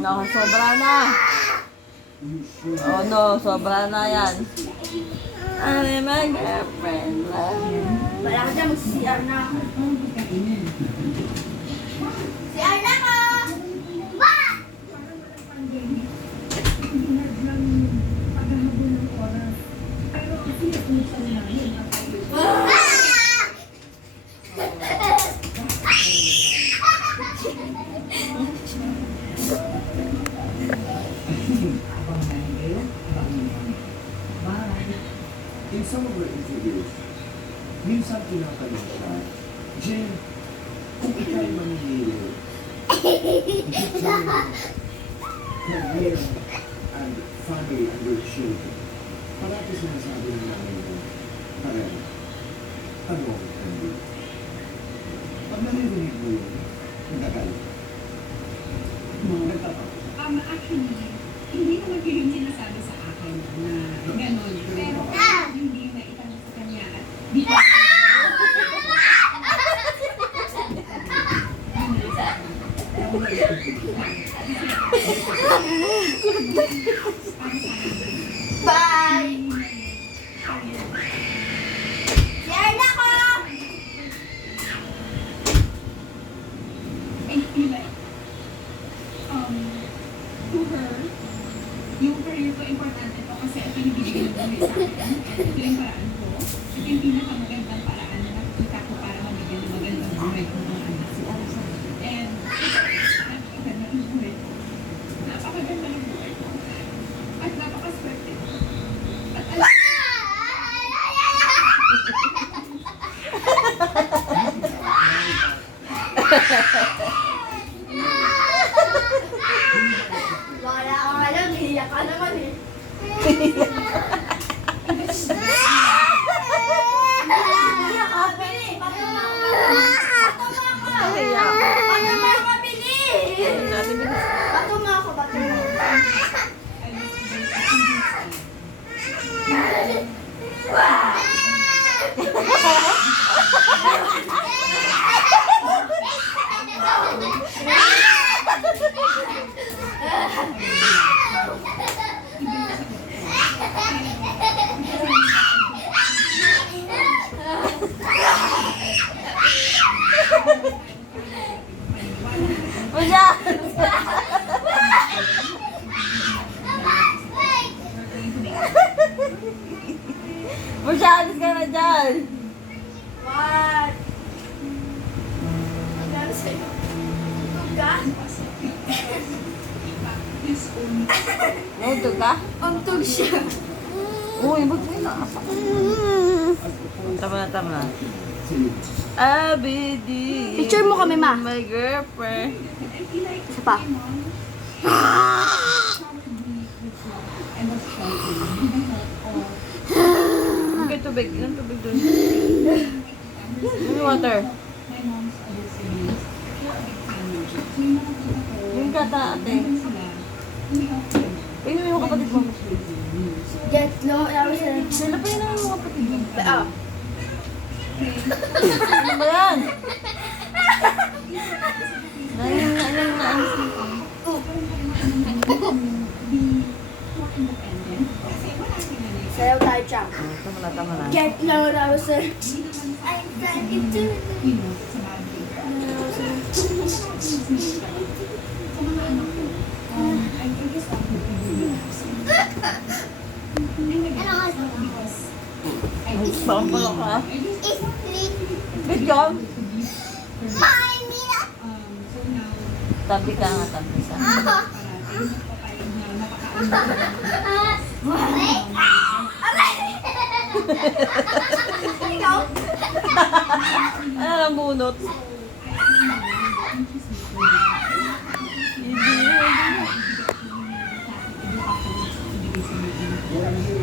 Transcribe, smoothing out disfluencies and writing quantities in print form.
No, sobra na. Oh no, sobra na yan. I'm my girlfriend. Wala ka dyan, mag-CR na ako. CR na ako! Ba! In some of her interviews, minsan tinatanong siya, Jen, kung ikaw'y manihili, career and family and your children, parati sinasabi ng namin mo, pareho, ano ang hindi? Pag naririnig mo yun, nagagal. Nagtatakot. Actually, hindi naman yun yung sinasabi sa akin na gano'n. Pero hindi na itanong sa kanya at di ko Bye! CR na ako! I feel like, to her, yung career ko importante po kasi ito yung binigyan ng buhay sa akin. Ito yung paraan ko. Ito yung pinakamagandang paraan na nakikita ko para mabigyan ng magandang buhay ng mga anak ko. And napakaganda ng buhay ko. Napakaganda ng buhay ko. At napakaswerte ko. At alam Wala akong alam, hiyak ka naman eh. Hiyak ka, Bili! Patuma ka! Patuma ka! Hiyak. Patuma ka, Bili! Dati bilis. Patuma ka, patuma ka. Puja! Puja, alis ka na dyan. What? Ang gano'n sa'yo? Tuga? Nauto ka? Ang tug siya. Uy, ba't may nakapak? Tama na, tama na. Abidi. Picture mo kami, Ma. My girlfriend. Isa pa. Okay, tubig. Ilang tubig dun? Yung water. Yung kata, ate. Tingnan mo yung kapatid mo. Get low. Sila pa yun ang mga kapatid mo. Ah. Ano ba yan? Nailang na ano si... Sayaw tayo, Chang. Tama na, tama na. Get low, Rouser. I'm trying to... Bakang ka? Good job. Tabi ka nga, tabi ka. Ikaw? Ano lang bunot? Hindi.